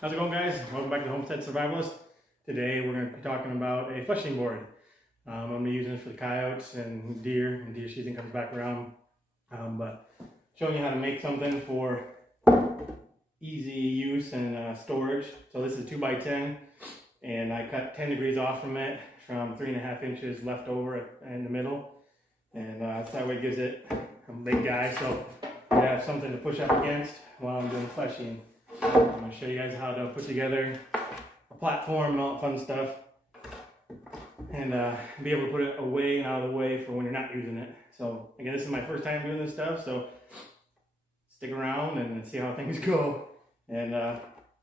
How's it going, guys? Welcome back to Homestead Survivalist. Today we're going to be talking about a fletching board. I'm going to be using this for the coyotes and deer season comes back around. But showing you how to make something for easy use and storage. So this is 2x10 and I cut 10 degrees off from it from 3.5 inches left over in the middle. And that way it gives it, I'm a big guy, so I have something to push up against while I'm doing fletching. I'm going to show you guys how to put together a platform and all that fun stuff and be able to put it away and out of the way for when you're not using it. So again, this is my first time doing this stuff, so stick around and see how things go. And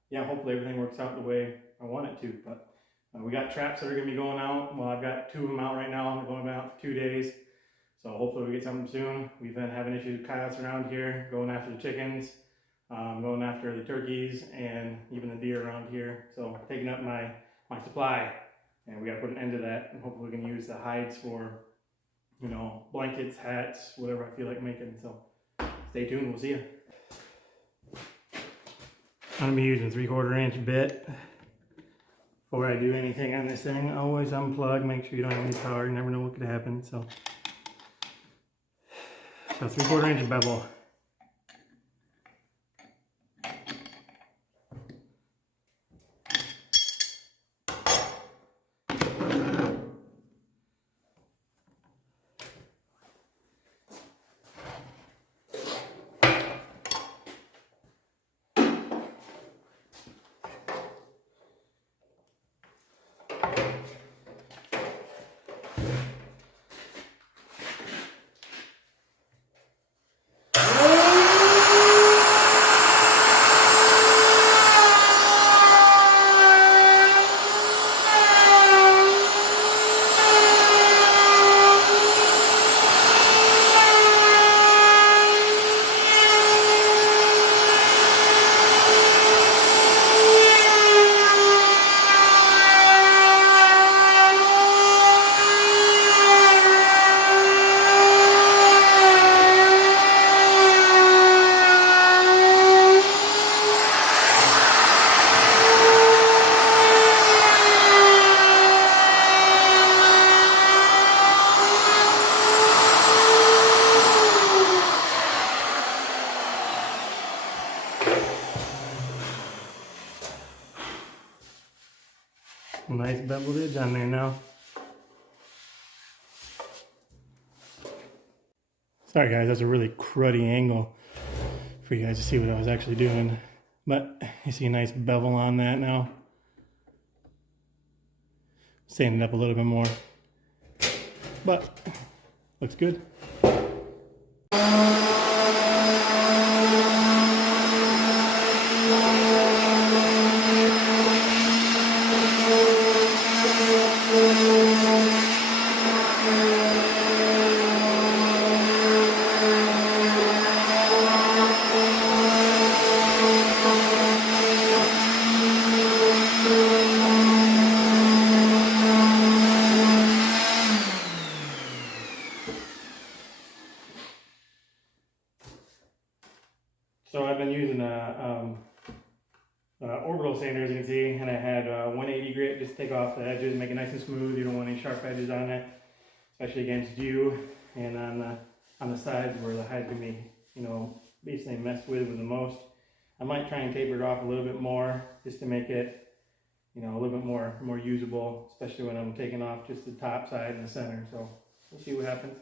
yeah, hopefully everything works out the way I want it to. But we got traps that are going to be going out. Well, I've got 2 of them out right now. They're going out for 2 days. So hopefully we get something soon. We've been having issues with coyotes around here, going after the chickens. Going after the turkeys and even the deer around here. So taking up my supply, and we got to put an end to that, and hopefully we can use the hides for, you know, blankets, hats, whatever I feel like making. So stay tuned, we'll see you. I'm going to be using 3/4 inch bit before I do anything on this thing. Always unplug, make sure you don't have any power, you never know what could happen. So 3/4 inch bevel. Nice beveled edge on there now. Sorry guys, that's a really cruddy angle for you guys to see what I was actually doing. But you see a nice bevel on that now. Sand it up a little bit more. But looks good. So I've been using orbital sander, as you can see, and I had 180 grit, just take off the edges, make it nice and smooth. You don't want any sharp edges on it, especially against you, and on the sides where the hides can be, you know, basically messed with the most. I might try and taper it off a little bit more, just to make it, you know, a little bit more usable, especially when I'm taking off just the top side and the center. So we'll see what happens.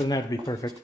Doesn't have to be perfect.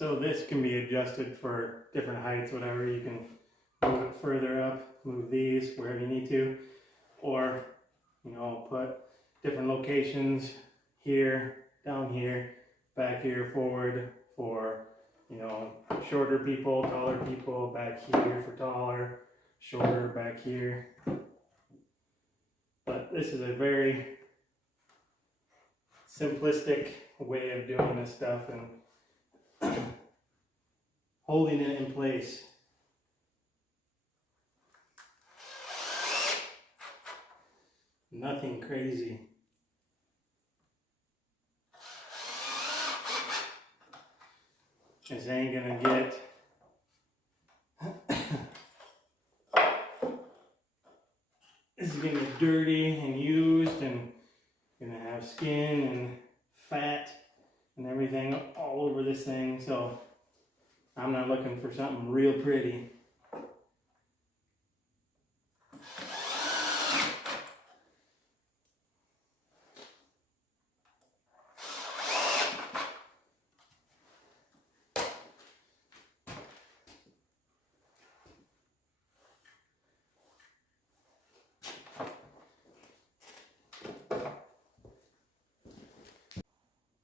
So this can be adjusted for different heights, whatever. You can move it further up, move these wherever you need to, or, you know, put different locations here, down here, back here, forward for, you know, shorter people, taller people, back here for taller, shorter, back here. But this is a very simplistic way of doing this stuff and holding it in place. Nothing crazy. This ain't gonna get this is gonna get dirty and used and gonna have skin and fat and everything all over this thing, so I'm not looking for something real pretty.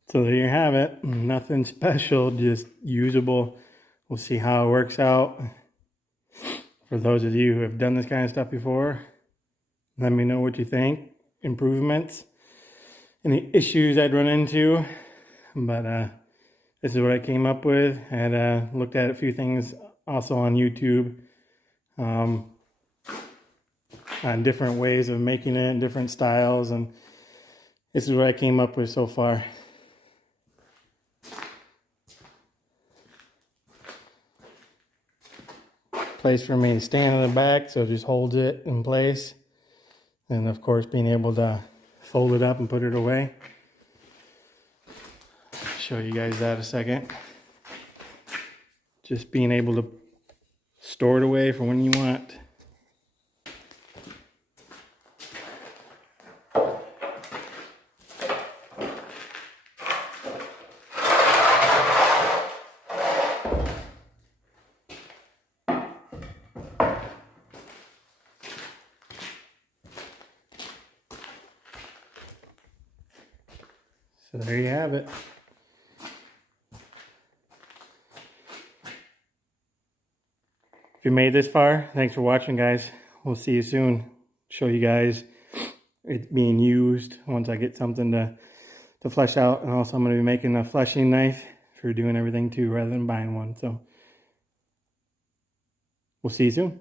So there you have it. Nothing special, just usable. We'll see how it works out. For those of you who have done this kind of stuff before, let me know what you think. Improvements, any issues I'd run into. But this is what I came up with. I had looked at a few things also on YouTube on different ways of making it, different styles, and this is what I came up with so far. Place for me to stand in the back, so it just holds it in place. And of course, being able to fold it up and put it away. Show you guys that a second. Just being able to store it away for when you want. So there you have it. If you made this far, thanks for watching, guys. We'll see you soon. Show you guys it being used once I get something to flesh out. And also I'm going to be making a fleshing knife for doing everything too rather than buying one. So we'll see you soon.